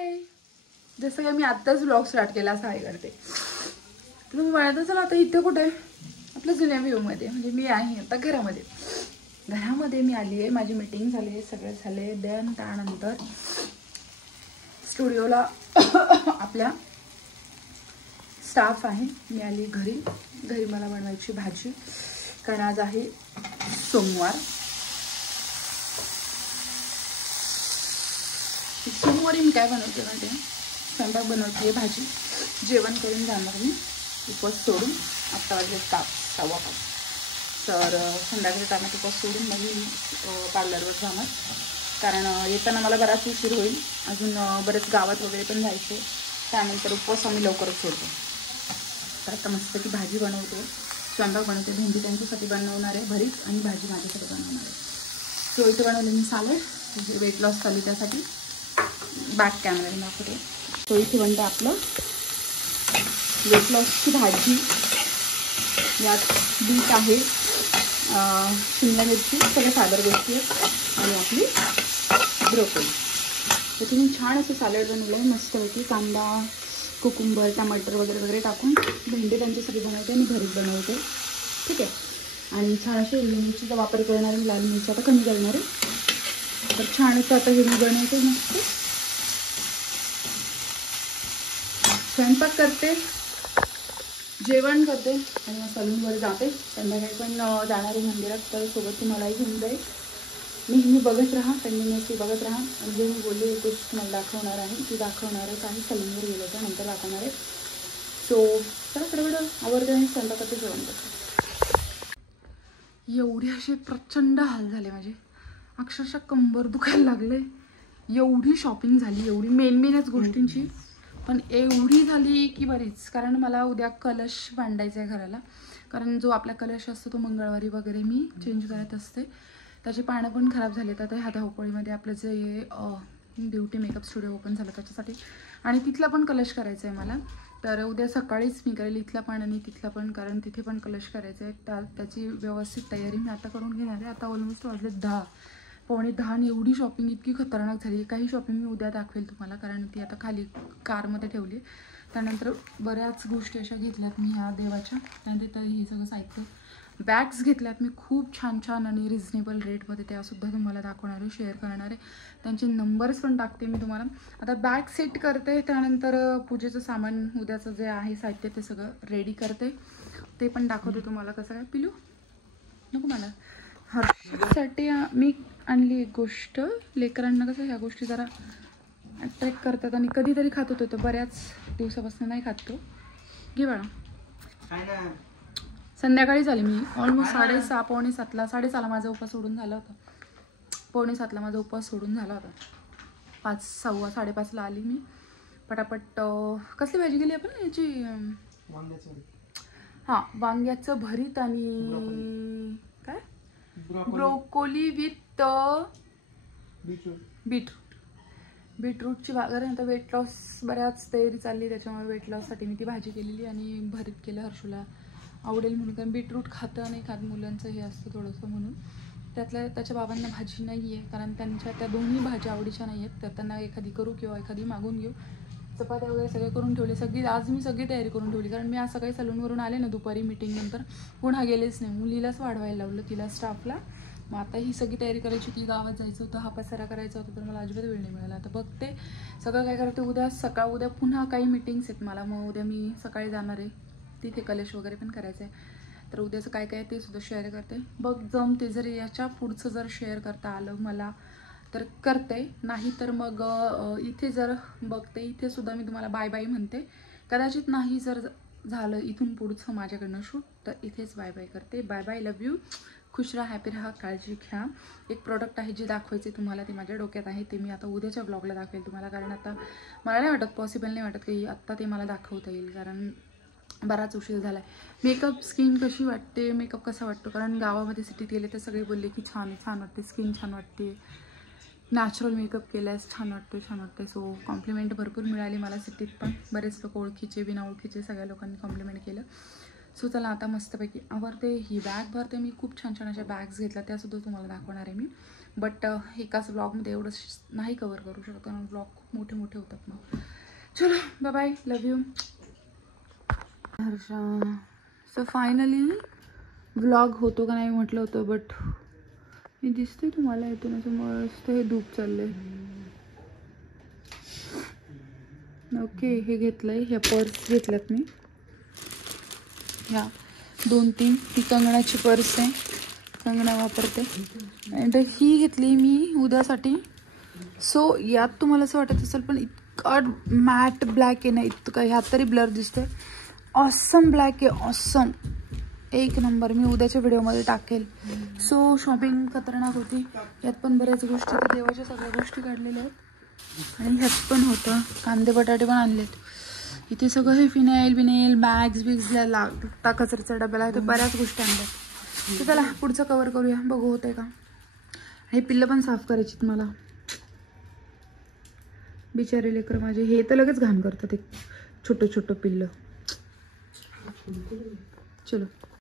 हाय. जसं काय मी आत्ताच ब्लॉग स्टार्ट केला असं हाय करते. तर तुम्ही म्हणत असाल आता इथे कुठे आपल्या जुन्या व्ह्यूमध्ये, म्हणजे मी आहे आता घरामध्ये मी आली आहे. माझी मीटिंग झाली आहे, सगळं झाले. देन त्यानंतर स्टुडिओला आपल्या स्टाफ आहे. मी आली घरी मला बनवायची भाजी, कारण आज आहे सोमवारी मी काय बनवते माहिती आहे, स्वयंपाक बनवते, भाजी. जेवण करून जाणार मी उपवास सोडून. आत्ता वाजले 7:15. तर संध्याकाळी टायमात उपवास सोडून मग मी पार्लरवर जाणार, कारण येताना मला बराच उशीर होईल. अजून बरेच गावात वगैरे पण जायचे. त्यानंतर उपवास आम्ही लवकरच सोडतो. तर आता मस्तपैकी भाजी बनवते, स्वयंपाक बनवते. भेंडी त्यांच्यासाठी बनवणार आहे भरीत, आणि भाजी माझ्यासाठी बनवणार आहे. सो इथे बनवले मी सॅलड, वेट लॉस चालू त्यासाठी. बॅक कॅमेरा दाखवते. तो इथे बनते आपलं वेट लॉसची भाजी. यात बीट आहे, शिमला मिरची, सगळ्या सादर गोष्टी आहेत, आणि आपली ब्रोकोली. तर तुम्ही छान असं सॅलड बनवलं आहे मस्तपैकी. कांदा, कुकुंबर, टमाटर वगैरे टाकून. भेंडी त्यांच्यासाठी बनवते आणि भरीत बनवते. ठीक आहे. आणि छान अशी हिरवी मिरचीचा वापर करणार आहे, लाल मिरची आता कमी करणार आहे. तर छान असं आता हिरवी बनवते, मस्त स्वयंपाक करते, जेवण करते, आणि मग सलूनवर जाते. संध्याकाळी पण जाणार आहे मंदिरात, तर सोबत तुम्हालाही घेऊन जाईल. नेहमी बघत राहा, कंटिन्युअसली बघत राहा. आणि जे मी बोलले एक गोष्ट तुम्हाला दाखवणार आहे, ती दाखवणारच आहे. सलूनवर गेलं तर नंतर दाखवणार आहे. सो चला सगळं आवडतं आणि स्वयंपाकाचं जेवण करते. एवढी असे प्रचंड हाल झाले माझे, अक्षरशः कंबर दुखायला लागले. एवढी शॉपिंग झाली, एवढी मेनच गोष्टींची, पण एवढी झाली की बरीच. कारण मला उद्या कलश मांडायचा आहे घराला, कारण जो आपला कलश असतो तो मंगळवारी वगैरे मी चेंज करत असते. त्याची पानं पण खराब झाली. तर ह्या धावपळीमध्ये आपलं जे ब्युटी मेकअप स्टुडिओ ओपन झालं त्याच्यासाठी, आणि तिथला पण कलश करायचा आहे मला. तर उद्या सकाळीच मी करेल इथला पण आणि तिथला पण, कारण तिथे पण कलश करायचं आहे. त्याची व्यवस्थित तयारी मी आता करून घेणार आहे. आता ऑलमोस्ट वाजले 10, 9:45, आणि एवढी शॉपिंग इतकी खतरनाक झाली. काही शॉपिंग मी उद्या दाखवेल तुम्हाला, कारण ती आता खाली कारमध्ये ठेवली. त्यानंतर बऱ्याच गोष्टी अशा घेतल्यात मी ह्या देवाच्या. त्यानंतर हे सगळं साहित्य, बॅग्स घेतल्यात मी खूप छान आणि रिजनेबल रेटमध्ये. त्यासुद्धा तुम्हाला दाखवणार आहे, शेअर करणार आहे. त्यांचे नंबर्स पण टाकते मी तुम्हाला. आता बॅग सेट करते, त्यानंतर पूजेचं सामान उद्याचं जे आहे साहित्य ते सगळं रेडी करते, ते पण दाखवते तुम्हाला. कसं काय पिलू नको मला. हर्षसाठी मी आणली एक गोष्ट. लेकरांना कसं ह्या गोष्टी जरा अट्रॅक्ट करतात, आणि कधीतरी खात होतो, तर बऱ्याच दिवसापासून नाही खात तो. घे बाळा. संध्याकाळी झाली मी ऑलमोस्ट 6:30, 6:45, 6:30 माझा उपवास सोडून झाला होता. 6:45 माझा उपवास सोडून झाला होता. 5, 5:15 आली मी पटापट. कसली भाजी केली आपण याची? हां, वांग्याचं भरीत आणि काय ब्रोकोली विथ बीटरूटची भाकर. आता वेट लॉस बऱ्याच तयारी चालली, त्याच्यामुळे वेट लॉससाठी मी ती भाजी केलेली आणि भरीत केलं. हर्षूला आवडेल म्हणून, कारण बीटरूट खातं नाही खात, मुलांचं हे असतं थोडंसं, म्हणून. त्याच्या बाबांना भाजी नाही आहे, कारण त्यांच्या त्या दोन्ही भाज्या आवडीच्या नाही आहेत. तर त्यांना एखादी करू किंवा एखादी मागून घेऊ. चपात्या वगैरे सगळे करून ठेवले. आज मी सगळी तयारी करून ठेवली, कारण मी आज सकाळी सलूनवरून आले ना दुपारी मीटिंगनंतर, पुन्हा गेलेच नाही. मुलीलाच वाढवायला लावलं, तिला स्टाफला. मग आता ही सगळी तयारी करायची होती, गावात जायचं होतं, हा पसारा करायचा होता, तर मला अजिबात वेळ नाही मिळाला. आता बघते सगळं काय करते. उद्या पुन्हा काही मीटिंग्स आहेत मला, मग उद्या मी सकाळी जाणार आहे, तिथे कलश वगैरे पण करायचं आहे. तर उद्याचं काय काय ते सुद्धा शेअर करते. बघ जमते, जर याच्या पुढचं जर शेअर करता आलं मला तर करते, नाही तर मग इथे जर बघते, इथे सुद्धा मी तुम्हाला बाय बाय म्हणते. कदाचित नाही जर झालं इथून पुढचं माझ्याकडनं शूट, तर इथेच बाय बाय करते. Bye bye, love you. खुश राहा, हॅपी राहा, काळजी घ्या. एक प्रोडक्ट आहे जे दाखवायचे तुम्हाला, ते माझ्या डोक्यात आहे, ते मी आता उद्याच्या ब्लॉगला दाखवेल तुम्हाला. कारण आता मला नाही वाटत, पॉसिबल नाही वाटत की आत्ता ते मला दाखवता येईल, कारण बराच उशीर झाला आहे. मेकअप, स्किन कशी वाटते, मेकअप कसा वाटतो, कारण गावामध्ये सिटीत गेले तर सगळे बोलले की छान वाटते, स्किन छान वाटते, नॅचरल मेकअप केल्यास छान वाटते. सो कॉम्प्लिमेंट भरपूर मिळाली मला सिटीत पण. बरेच लोक ओळखीचे, बिना ओळखीचे, सगळ्या लोकांनी कॉम्प्लिमेंट केलं. सो चला आता मस्तपैकी आवरते, ही बॅग भरते मी. खूप छान अशा बॅग्स घेतल्या, त्यासुद्धा तुम्हाला दाखवणार आहे मी. बट एकाच ब्लॉगमध्ये एवढं नाही कवर करू शकत कारण ब्लॉग खूप मोठे मोठे होतात मग. चलो bye bye, love you Harsha. So finally vlog होतो का नाही म्हटलं होतं, बट मी दिसते तुम्हाला इथून असं मस्त हे धूप चाललंय. ओके, हे घेतलंय, ह्या पर्स घेतल्यात मी, ह्या 2-3. ही कंगणाची पर्स आहे, कंगणा वापरते. अँड ही घेतली मी उद्यासाठी. सो यात तुम्हाला असं वाटत असेल पण इतका मॅट ब्लॅक आहे ना, इतकं ह्यात तरी ब्लर दिसतोय. ऑसम ब्लॅक आहे, ऑसम, एक नंबर. मी उद्याच्या व्हिडिओमध्ये टाकेल. सो शॉपिंग खतरनाक होती. यात पण बऱ्याच गोष्टी, देवाच्या सगळ्या गोष्टी काढलेल्या आहेत. आणि ह्यात पण होतं, कांदे बटाटे पण आणलेत. इथे सगळं हे फिनाईल बॅग्स कचऱ्याचा डब्याला आहे, तर बऱ्याच गोष्टी आणल्यात. तर चला पुढचं कवर करूया, बघू होतंय का. हे पिल्लं पण साफ करायची मला, बिचारे लेकर माझे. हे तर लगेच घाण करतात, एक छोटं पिल्लं. चलो.